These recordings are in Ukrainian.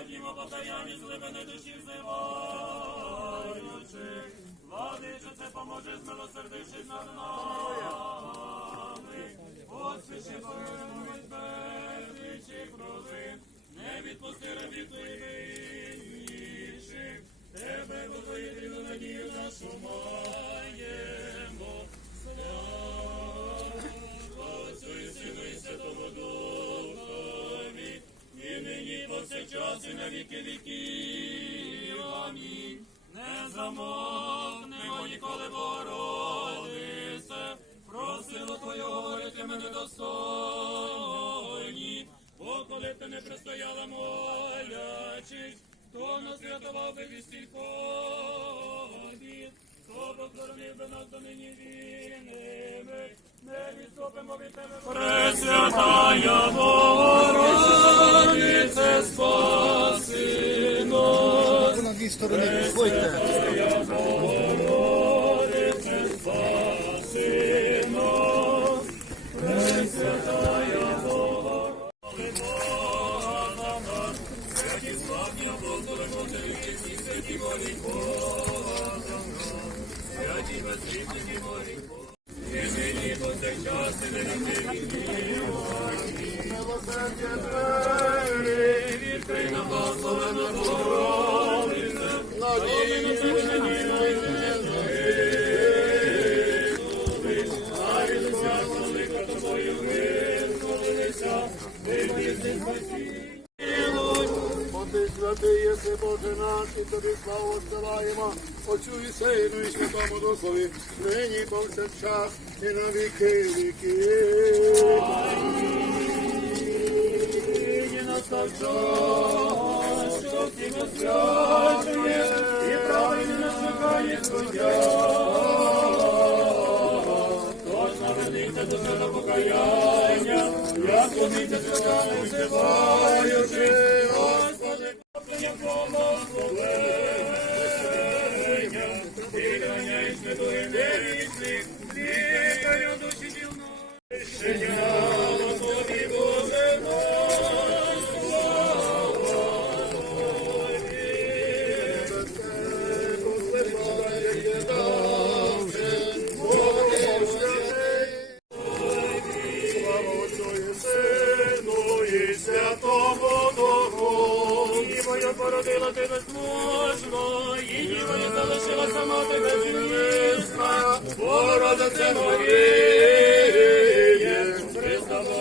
припадімо покаяння з глибини душі взиваючи. Владиче, це поможе, змилосердившись над нами. Отпиши помилуй безлічих провин, не відпусти рабів твоїх грішних. Тебе, бо твої надію на віки віків. Амінь. Не замовкнемо ніколи, Богородице, просило Твою говорити мене достойні, бо коли б ти не пристояла молячись, хто нас рятував би від сільходів, хто покормив би нас до нині вільними, не відступимо від тебе. Пресвятая Богородице, нас. на дві сторони підходьте. Бо святий єси, Боже наш, і тобі славу посилаємо, Отцю Сину, і Святому Духові, нині повсякчас, і на віки віки. Нині настав що всіх освячує, і правильно нас чекає суддя. Тож наведися до покаяння, як водиться святами вживаючи, Господи, поплення благословення, ти ганяєш недуги невічних, лікаря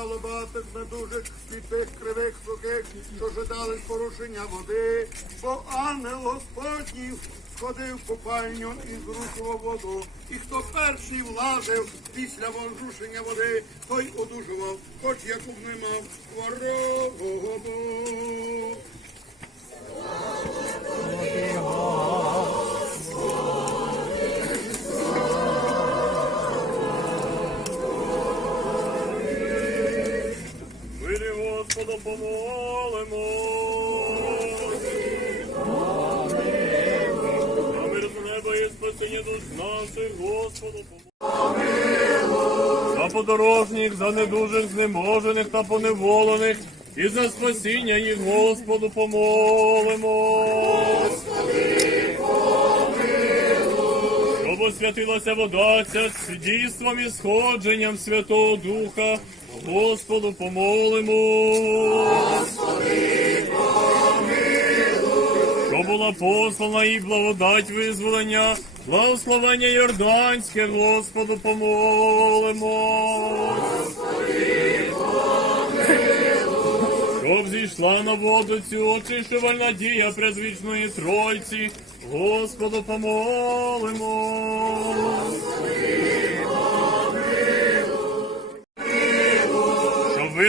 лежало багато недужих, тих кривих, сухих, що жадали порушення води, бо ангел Господній сходив в купальню і зрушував воду. І хто перший влазив після возрушення води, той одужував, хоч Якуб не мав хворобу. Помолимо. А мир з неба і спасення душ наших, Господу помолимо. За подорожніх, за недужих, знеможених та поневолених, і за спасіння їх, Господу помолимо. Щоб щоб освятилася вода ця з дійством і сходженням Святого Духа. Господу помолимо. Що була послана і благодать визволення, благословення Йорданське, Господу помолимо. Щоб зійшла на воду цю очищувальна дія предвічної Тройці, Господу помолимо. Щоб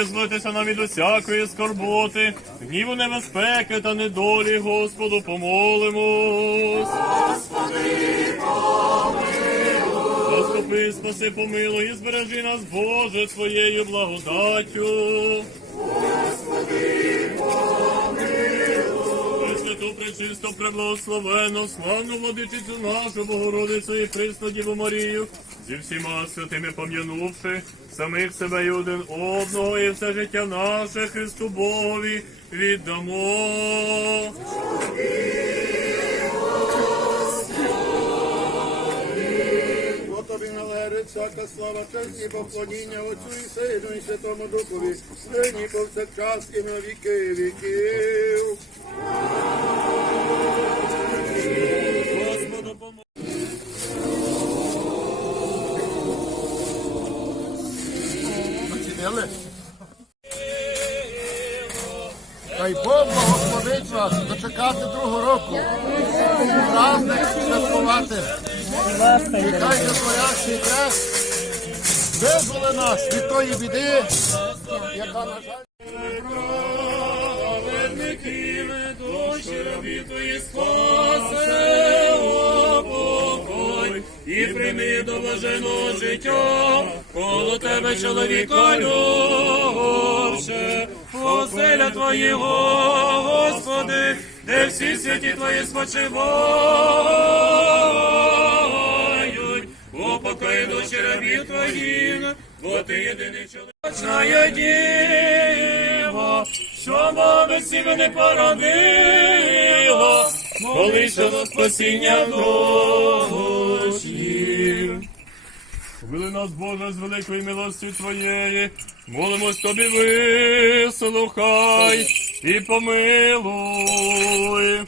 визволитися нам від усякої скорботи, гніву небезпеки та недолі, Господу помолимось. Заступи, спаси, помилуй і збережи нас, Боже, своєю благодаттю. Пресвяту, пречисто, преблагословену, славну владичицю нашу, Богородицю і Діву Марію, зі всіма святими пом'янувши самих себе і один одного, і все життя наше Христу Богові віддамо. Всяка слава, честь і поклоніння Отцю і Сину і Святому Духові, нині повсякчас і на віки віків. Хай Бог благословить вас дочекати другого року. Праздник святкувати. І хай же твоящий хрест визволи нас від тої біди, яка, на жаль, душі робі твої спасе, і прийми до блаженого життя, коло тебе чоловіка любше, оселя Твоєго, Господи, де всі святі Твої спочивають, о покой душі рабів Твоїм, бо Ти єдиний чоловік. Діва, що мене породила, коли що до спасіння душі. Вили нас, Боже, з великою милостю Твоєї, молимось Тобі вислухай і помилуй.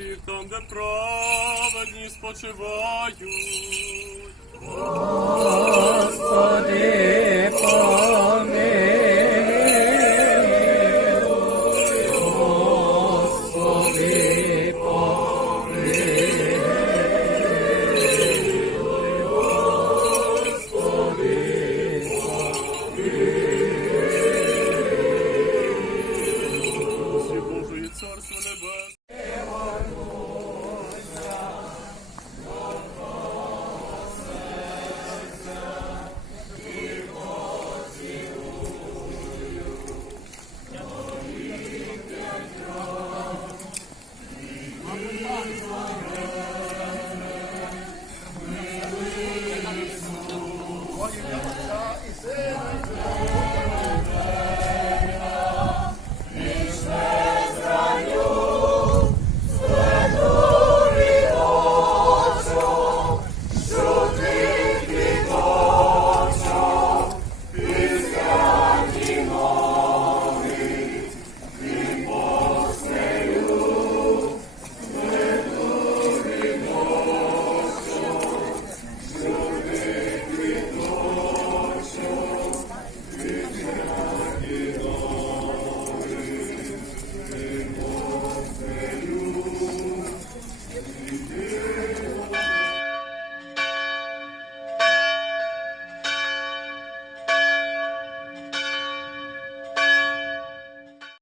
Їх там, де праведні спочивають.